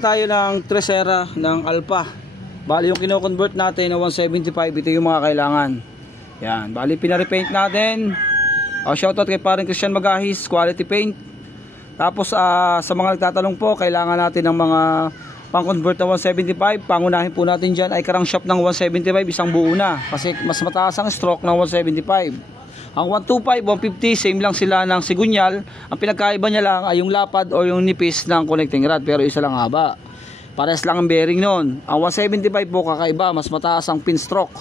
Tayo ng Tresera ng Alpha. Bali yung kino-convert natin na 175, ito yung mga kailangan. Yan, bali pina-repaint natin. Shoutout kay paring Christian Magahis, quality paint. Tapos sa mga nagtatanong po, kailangan natin ng mga pang-convert na 175. Pangunahin po natin dyan ay crankshaft ng 175, isang buo na. Kasi mas mataas ang stroke ng 175. Ang 125, 150, same lang sila ng sigunyal. Ang pinagkaiba niya lang ay yung lapad o yung nipis ng connecting rod, pero isa lang haba. Pares lang ang bearing nun. Ang 175 po kakaiba, mas mataas ang pin stroke.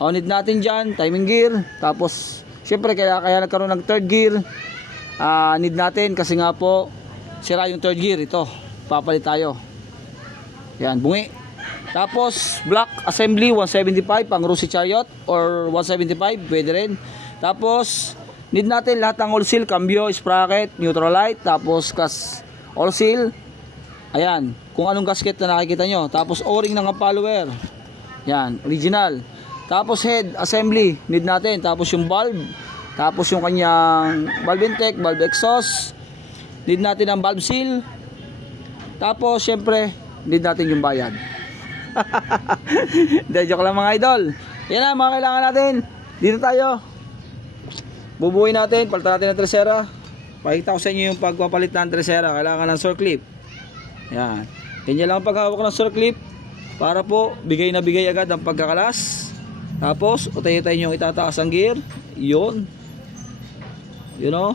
Ang need natin dyan, timing gear. Tapos, syempre kaya nagkaroon ng third gear. Need natin kasi nga po, sira yung third gear. Ito, papalit tayo. Yan, bungi. Tapos, block assembly 175, pang Rossi Chariot or 175, pwede rin. Tapos, need natin lahat ng all seal, cambio, sprocket, neutral light, tapos all seal. Ayan, kung anong gasket na nakikita nyo. Tapos o-ring ng follower. Yan, original. Tapos head assembly, need natin. Tapos yung bulb. Tapos yung kanyang valve intake, valve exhaust. Need natin ang valve seal. Tapos syempre, need natin yung bayad. Hindi, joke lang mga idol. Yan na, mga kailangan natin. Dito tayo. Bubuhin natin, palitan natin ng Tresera. Pakita ko sa inyo yung pagpapalit ng Tresera. Kailangan ng circlip. Yan. Ganyan lang ang paghawak ng circlip para po bigay na bigay agad ang pagkakalas. Tapos utay-utay nyo itataas ang gear. Yun. You know?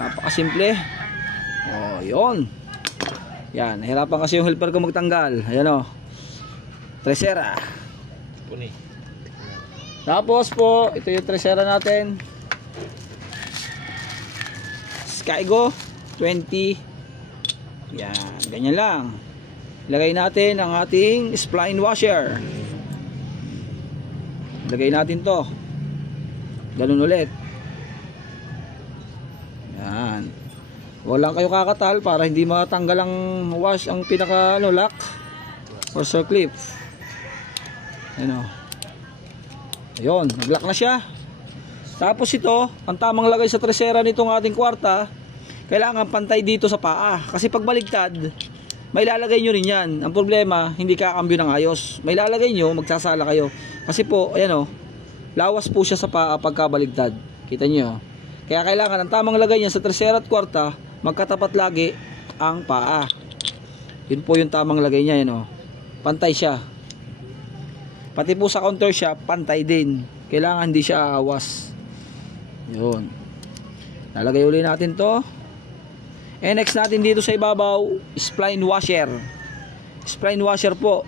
Napakasimple. Oh, yun. Yan. Hirapan kasi yung helper ko magtanggal. Ayan o. Tresera. Tapos po, ito yung Tresera natin. Skygo 20. Yan, ganyan lang. Lagay natin ang ating spline washer. Lagay natin to. Ganun ulit. Yan. Walang kayo kakatal para hindi matanggal ang wash, ang pinaka lock or circlip. Ano. Ayun, nag-lock na siya. Tapos ito, ang tamang lagay sa Tresera nitong ating kwarta, kailangan pantay dito sa paa. Kasi pag baligtad, may lalagay nyo rin yan. Ang problema, hindi kakambyo ng ayos. May lalagay nyo, magsasala kayo. Kasi po, ayan o, lawas po siya sa paa pagka baligtad. Kita nyo. Kaya kailangan, ang tamang lagay niya sa Tresera at kwarta, magkatapat lagi ang paa. Yun po yung tamang lagay niya. Yan o. Pantay siya. Pati po sa counter shop, pantay din. Kailangan hindi siya aawas. Yun. Nalagay uli natin to. And next natin dito sa ibabaw, spline washer. Spline washer po.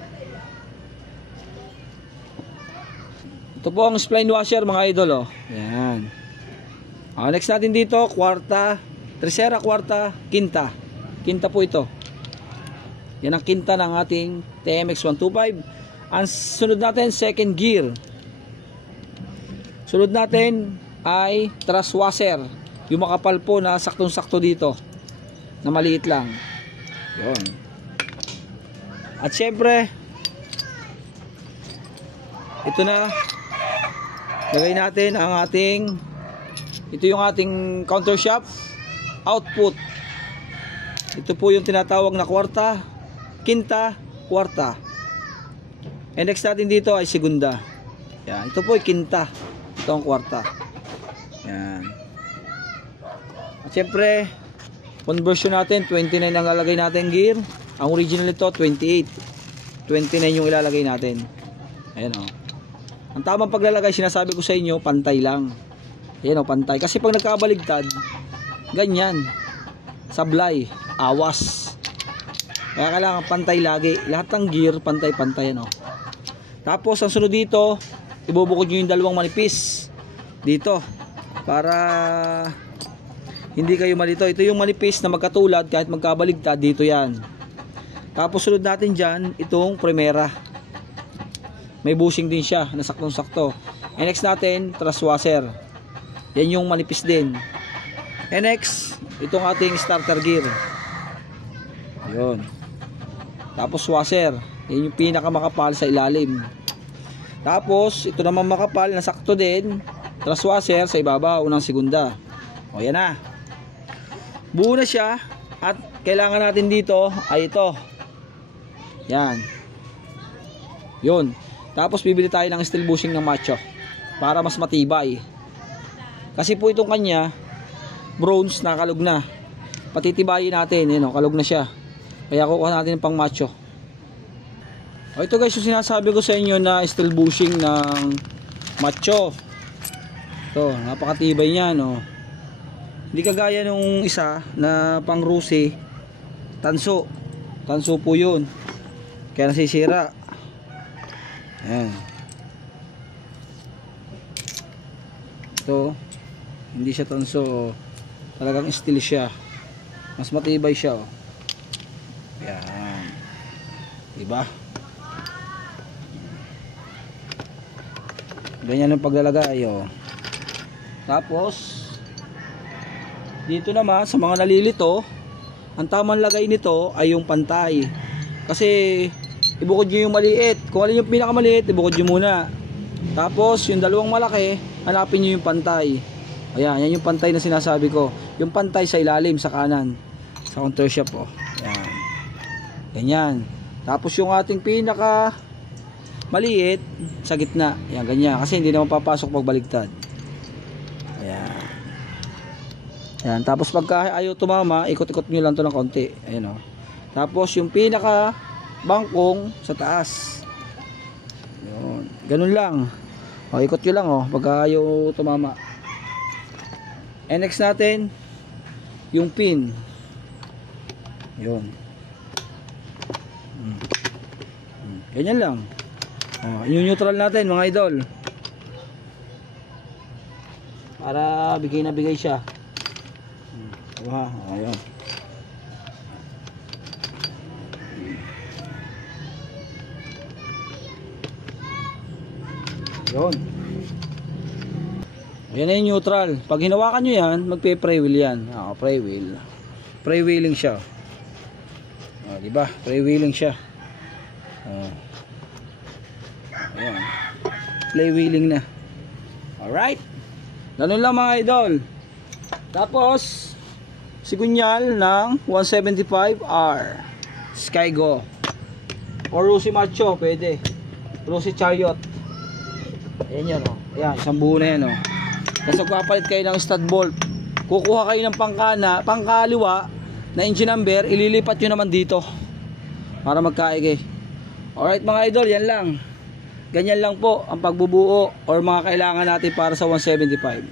Ito po ang spline washer mga idol. Oh. Yan. Next natin dito, kwarta. Tresera kwarta, quinta. Quinta po ito. Yan ang quinta ng ating TMX 125. Ang sunod natin, second gear. Sunod natin ay thrust washer. Yung makapal po na saktong-sakto dito. Na maliit lang. Yun. At syempre, ito na. Lagay natin ang ating, ito yung ating counter shaft output. Ito po yung tinatawag na kwarta, quinta, kwarta. And next natin dito ay segunda. Yan. Ito po ay quinta. Ito ang kwarta. Yan. At syempre, conversion natin, 29 ang lalagay natin gear. Ang original nito, 28. 29 yung ilalagay natin. Ayan o. Ang tamang paglalagay, sinasabi ko sa inyo, pantay lang. Ayan o, pantay. Kasi pag nagkabaligtad, ganyan. Sablay, awas. Kaya kailangan pantay lagi. Lahat ng gear, pantay-pantay. Ano. Tapos, ang sunod dito, ibubukod nyo yung dalawang manipis. Dito. Para hindi kayo malito. Ito yung manipis na magkatulad kahit magkabaligtad, dito yan. Tapos sunod natin dyan, itong primera. May bushing din siya, na saktong-sakto. And next natin, thrust washer. Yan yung manipis din. And next, itong ating starter gear. Yun. Tapos washer. Yan yung pinakamakapal sa ilalim. Tapos, ito naman makapal, na sakto din. Thrust washer sa ibabaw ng segunda. O yan na. Buo na siya at kailangan natin dito ay ito. Yan. Yun. Tapos bibili tayo ng steel bushing ng macho para mas matibay. Kasi po itong kanya bronze, nakalog na. Patitibayin natin, yun, kalog na siya. Kaya kukuha natin ng pang macho. O ito guys, yung sinasabi ko sa inyo na steel bushing ng macho. Ito, napakatibay niya, no. Hindi kagaya nung isa na pang Rusi, tanso. Tanso po yun. Kaya nasisira. Ayan. Ito, hindi siya tanso. Talagang steel siya. Mas matibay siya, oh. Ayan. Diba? Ganyan ang paglalagay, oh. Tapos dito naman sa mga nalilito, ang tamang lagay nito ay yung pantay. Kasi ibukod nyo yung maliit. Kung alin yung pinakamaliit, ibukod nyo muna. Tapos yung dalawang malaki, hanapin nyo yung pantay. Ayan, yan yung pantay na sinasabi ko. Yung pantay sa ilalim, sa kanan, sa counter shop, oh. Ayan. Ganyan. Tapos yung ating pinaka maliit sa gitna. Ayan, ganyan. Kasi hindi naman papasok pag baligtad. Ayan. Ayan. Tapos pagka ayaw tumama, ikot-ikot nyo lang to ng konti. Ayan, o. Tapos yung pinaka bangkong sa taas. Ayan. Ganun lang. O, ikot nyo lang, o. Pagka ayaw tumama. And next natin, yung pin. Ayan. Ganyan lang. Yung neutral natin mga idol, para bigay na bigay siya. Ayun. Yun. Ayan na yung neutral. Pag hinawakan nyo yan, magpe-pray wheel yan. Pray wheel. Pray wheeling siya. Diba? Pray wheeling siya. Ayan. Play wheeling na. Alright. Ganun lang mga idol. Tapos sigunyal ng 175R Skygo or Rusi Macho, pwede. Rusi Chariot. Ayan yan, o. Ayan, isang buo na yan, o. Tapos magpapalit kayo ng stud bolt. Kukuha kayo ng pangkaliwa na engine number, ililipat nyo naman dito para magkaigay. Alright mga idol, yan lang. Ganyan lang po ang pagbubuo or mga kailangan natin para sa 175.